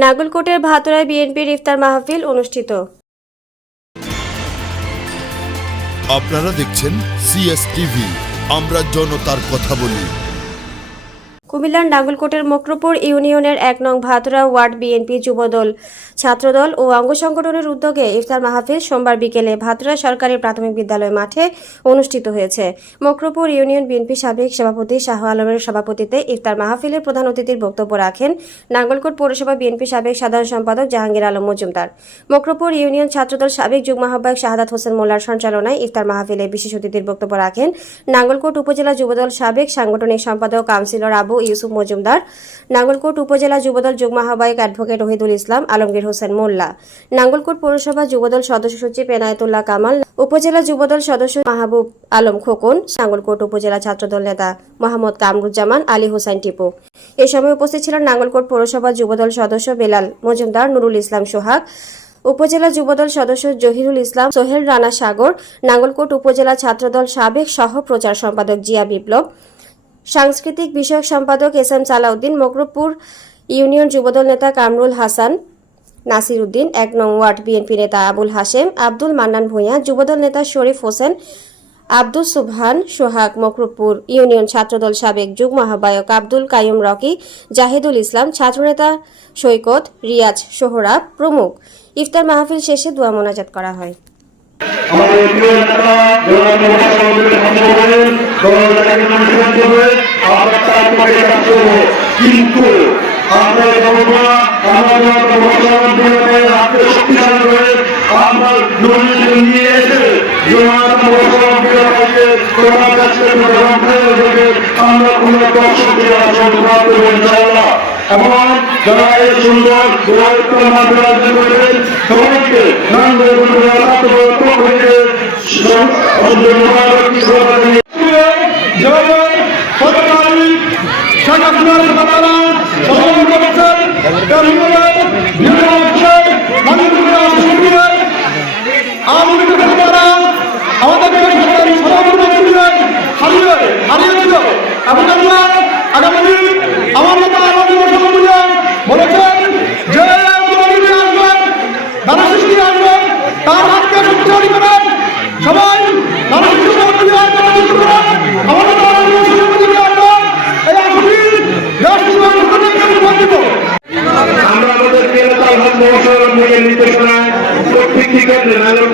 নাগলকোটের ভাতরায় বিএনপির ইফতার মাহফিল অনুষ্ঠিত। আপনারা দেখছেন সিএসটিভি আমরা জনতার কথা বলি। কুমিল্লার নাঙ্গলকোটের মক্রপুর ইউনিয়নের এক নং ভাতরা ওয়ার্ড বিএনপি যুবদল। ছাত্রদল ও অঙ্গ সংগঠনের উদ্যোগে ইফতার মাহফিল সোমবার বিকেলে ভাতরা সরকারি প্রাথমিক বিদ্যালয় মাঠে অনুষ্ঠিত হয়েছে। মক্রপুর ইউনিয়ন বিএনপি সাবেক সভাপতি শাহ আলমের সভাপতিতে ইফতার মাহফিলে প্রধান অতিথির বক্তব্য রাখেন নাঙ্গলকোট পৌরসভা বিএনপি সাবেক সাধারণ সম্পাদক জাহাঙ্গীর আলম মজুমদার। মক্রপুর ইউনিয়ন ছাত্রদল সাবেক যুগ্ম আহ্বায়ক শাহাদাত হোসেন মোল্লার সঞ্চালনায় ইফতার মাহফিলে বিশেষ অতিথির বক্তব্য রাখেন নাঙ্গলকোট উপজেলা যুবদল সাবেক সাংগঠনিক সম্পাদক কাউন্সিলর আবু ইউসুফ মজুমদার। নাঙ্গলকোট উপজেলা যুবদল যুগ্ম আহ্বায়ক অ্যাডভোকেট ওহিদুল ইসলাম, আলমগীর হোসেন মোল্লা। নাঙ্গলকোট পৌরসভা যুবদল সদস্য সচিব এনায়েতুল্লাহ কামাল, উপজেলা যুবদল সদস্য মাহবুব আলম খোকন, নাঙ্গলকোট উপজেলা ছাত্রদল নেতা মোহাম্মদ কামরুজ্জামান, আলী হোসেন টিপু। এ সময় উপস্থিত ছিলেন নাঙ্গলকোট পৌরসভা যুবদল সদস্য বেলাল মজুমদার, নুরুল ইসলাম সোহাগ। উপজেলা যুবদল সদস্য জহিরুল ইসলাম, সোহেল রানা সাগর। নাঙ্গলকোট উপজেলা ছাত্রদল সাবেক সহ প্রচার সম্পাদক জিয়া বিপ্লব। সাংস্কৃতিক বিষয়ক সম্পাদক S M Salauddin, Makrabpur union Jubodal নেতা কামরুল হাসান নাসির উদ্দিন এক নং ওয়ার্ড বিএনপি নেতা আবুল হাশেম, আব্দুল মান্নান ভূঁইয়া, যুবদল নেতা শরীফ হোসেন আব্দুল সুবহান, সোহাগ, মকরবপুর ইউনিয়ন ছাত্রদল সাবেক যুগ আহ্বায়ক আব্দুল কাইম রকি, জাহিদুল ইসলাম ছাত্রনেতা সৈকত রিয়াজ সোহরাব প্রমুখ। ইফতার মাহফিল শেষে দোয়া মোনাজাত করা হয়। আমাদের প্রিয় নেতা, জনাব মোহাম্মদ শাহরুখের বন্ধ করেন দলটাকে অনুসরণ করবে। আমরা তার কিন্তু আমরা জনতা জনতা জনতা দর্শক দিয়ে আসন এবং যারা এই সুন্দর করেছেন সবাইকে নান্দন করে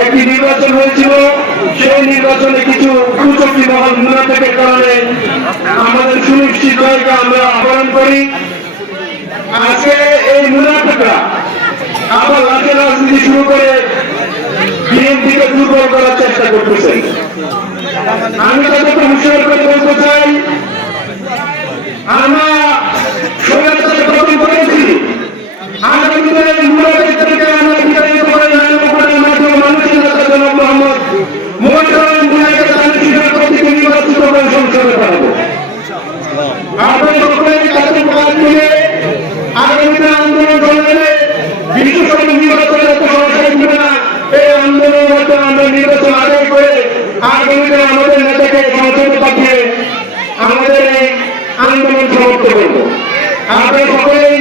একটি নির্বাচন হয়েছিল, সেই নির্বাচনে কিছু কুচক্তি মহল মুনাফেকের কারণে আমাদের সুনিশ্চিত জয়কে আমরা আহ্বান করি। আজকে এই মুনাফেকরা আবার লাঠের রাজনীতি শুরু করে বিএনপিকে দুর্বল করার চেষ্টা করতেছে। আমি তাদেরকে হুঁশিয়ার করে বলতে চাই, আমরা স্বৈরাচারকে পতন করেছি আগামী দিনে মুনাফেকদেরকে আমরা বিতাড়িত করে নারায়ণপুরের মাধ্যমে মানুষের নেতা জনাব মোহাম্মদ মোহাম্মদ মুনাকে তার শিকার থেকে নির্বাচিত করে সংসদে পাঠাবো আমরা সকলেই তাদের কাজ নিয়ে আগামী দিনে আন্দোলন করলে বিশেষ করে নির্বাচনের এত সরকারি হবে না এই আন্দোলনের মাধ্যমে নির্বাচন আদায় করে আগামীতে আমাদের নেতাকে সংসদে পাঠিয়ে আমাদের এই আন্দোলন সমাপ্ত করব। আপনারা সকলেই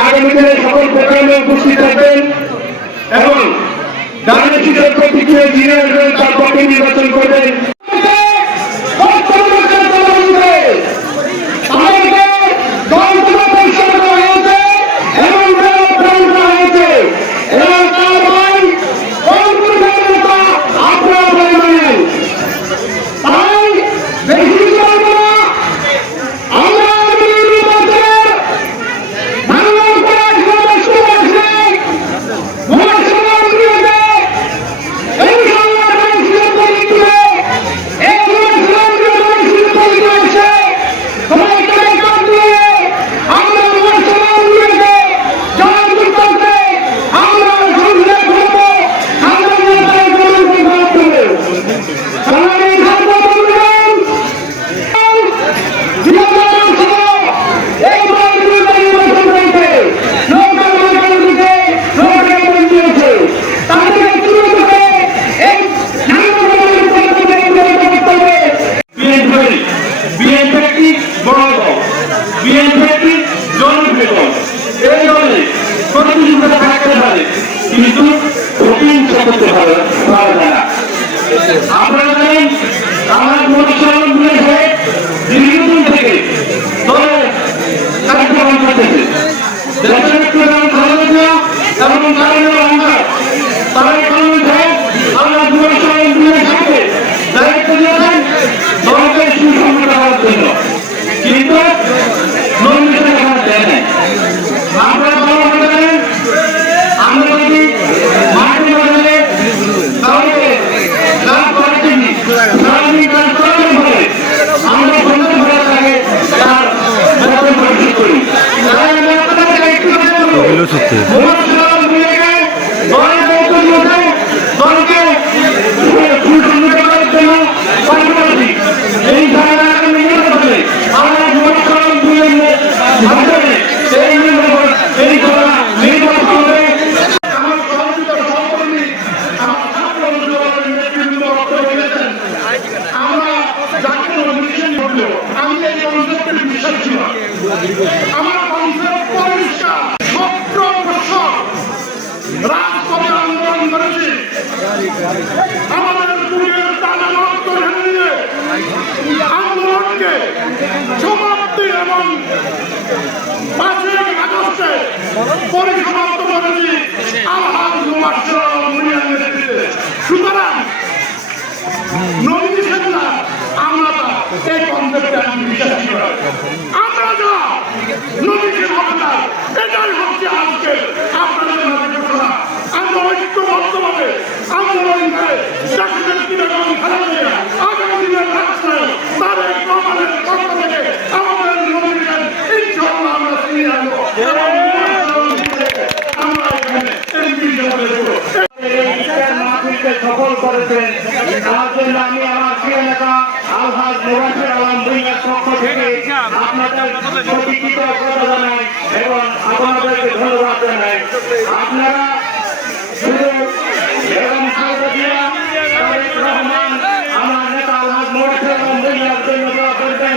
আগামীতে সকল প্রোগ্রামে উপস্থিত থাকবেন এবং দানের শিশুর প্রতিক্রিয়া জিনে তার পক্ষে নির্বাচন করবেন। Vai, vai. আমাদের বুকের টানা রক্ত দিয়ে আন্দোলনকে সমাপ্তি এবং পাঁচই আগস্টে পরিসমাপ্ত করেছি সুতরাং আমরা এই কনসেপ্টে আমি বিশ্বাসী করি আমরা যা নবীকে হবে না এটাই হচ্ছে আজকে আপনাদের মাঝে ঘটনা আমরা ঐক্যবদ্ধভাবে আন্দোলন করে চাকরির কীরকম খেলা দিয়ে আগামী দিনের রাষ্ট্রে তার এই প্রমাণের পক্ষ থেকে আমাদের নবীকে ইনশাআল্লাহ আমরা ফিরিয়ে আনব এবং আমরা এখানে এমপি হিসেবে দেবো মাহফিলকে সফল করেছেন। তার জন্য আমি আমার প্রিয় নেতা আলহাজ মোবাসির আলম ভুইয়ার পক্ষ থেকে আপনাদের প্রতি কৃতজ্ঞতা জানাই এবং আপনাদেরকে ধন্যবাদ জানাই। আপনারা আমার নেতা আলহাজ মোবাসির আলম ভুইয়ার জন্য দোয়া করবেন।